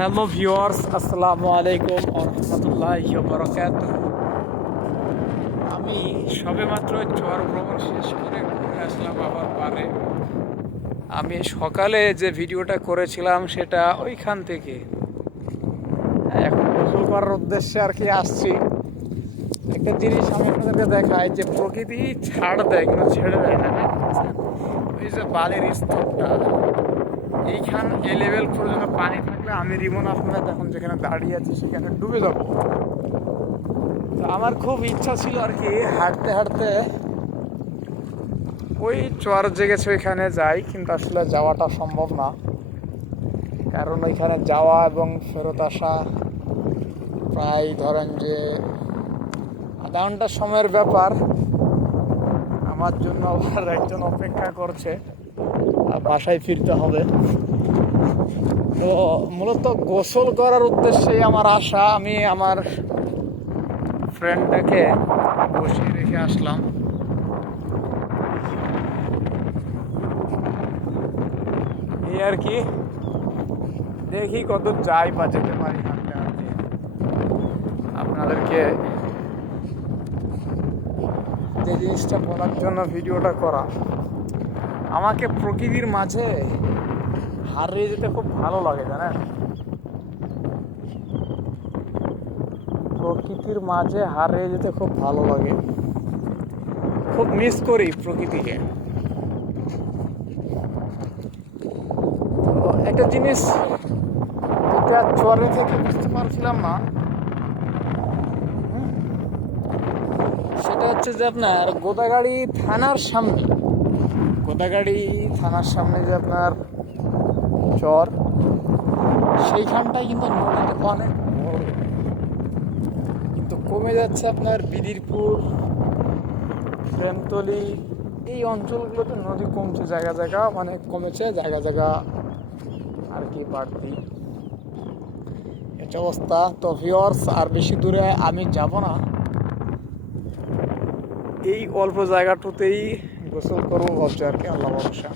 Hello viewers, আসসালামু আলাইকুম ওয়া রাহমাতুল্লাহি ওয়া বারাকাতুহু। আমি সবেমাত্র চর ভ্রমণ শেষ করে ঘুরে আসলাম আবার পারে। আমি সকালে যে ভিডিওটা করেছিলাম সেটা ওইখান থেকে এখন গোসল করার উদ্দেশ্যে আর কি আসছি। একটা জিনিস আমি আপনাদেরকে দেখাই যে প্রকৃতি ছাড় দেয় কিন্তু ছেড়ে দেয় না। ওই যে বালির স্তরটা এইখান এই লেভেল পর্যন্ত পানি থাকলে আমি রিমন আহমেদ এখন যেখানে দাঁড়িয়ে আছি সেখানে ডুবে যাব। তো আমার খুব ইচ্ছা ছিল আর কি হাঁটতে হাঁটতে ওই চর জেগেছে ওইখানে যাই, কিন্তু আসলে যাওয়াটা সম্ভব না, কারণ ওইখানে যাওয়া এবং ফেরত আসা প্রায় ধরেন যে আধা ঘন্টার সময়ের ব্যাপার। আমার জন্য আবার একজন অপেক্ষা করছে, আর বাসায় ফিরতে হবে। তো মূলত গোসল করার উদ্দেশ্যেই আমার আশা। আমি আমার ফ্রেন্ডটাকে বসিয়ে রেখে আসলাম। এই আর কি, দেখি কত যাই বা যেতে পারি হাঁটতে হাঁটতে। আপনাদেরকে যে জিনিসটা বলার জন্য ভিডিওটা করা, আমাকে প্রকৃতির মাঝে হারিয়ে যেতে খুব ভালো লাগে, জানেন। প্রকৃতির মাঝে হারিয়ে যেতে খুব ভালো লাগে, খুব মিস করি প্রকৃতিকে। তো একটা জিনিস যেটা চরে থেকে বুঝতে পারছিলাম না, সেটা হচ্ছে যে আপনার গোদাগাড়ি থানার সামনে যে আপনার চর, সেইখানটায় কিন্তু নদীটা অনেক বড়, কিন্তু কমে যাচ্ছে আপনার বিদিরপুর, প্রেমতলি এই অঞ্চলগুলোতে নদী কমছে, জায়গা জায়গা মানে কমেছে, জায়গা জায়গা আর কি বাড়তি এটা অবস্থা। তো ভিউয়ার্স, আর বেশি দূরে আমি যাব না, এই অল্প জায়গাটুতেই গোসল করবো ভাবছি আর কি, আল্লাহ ভরসা।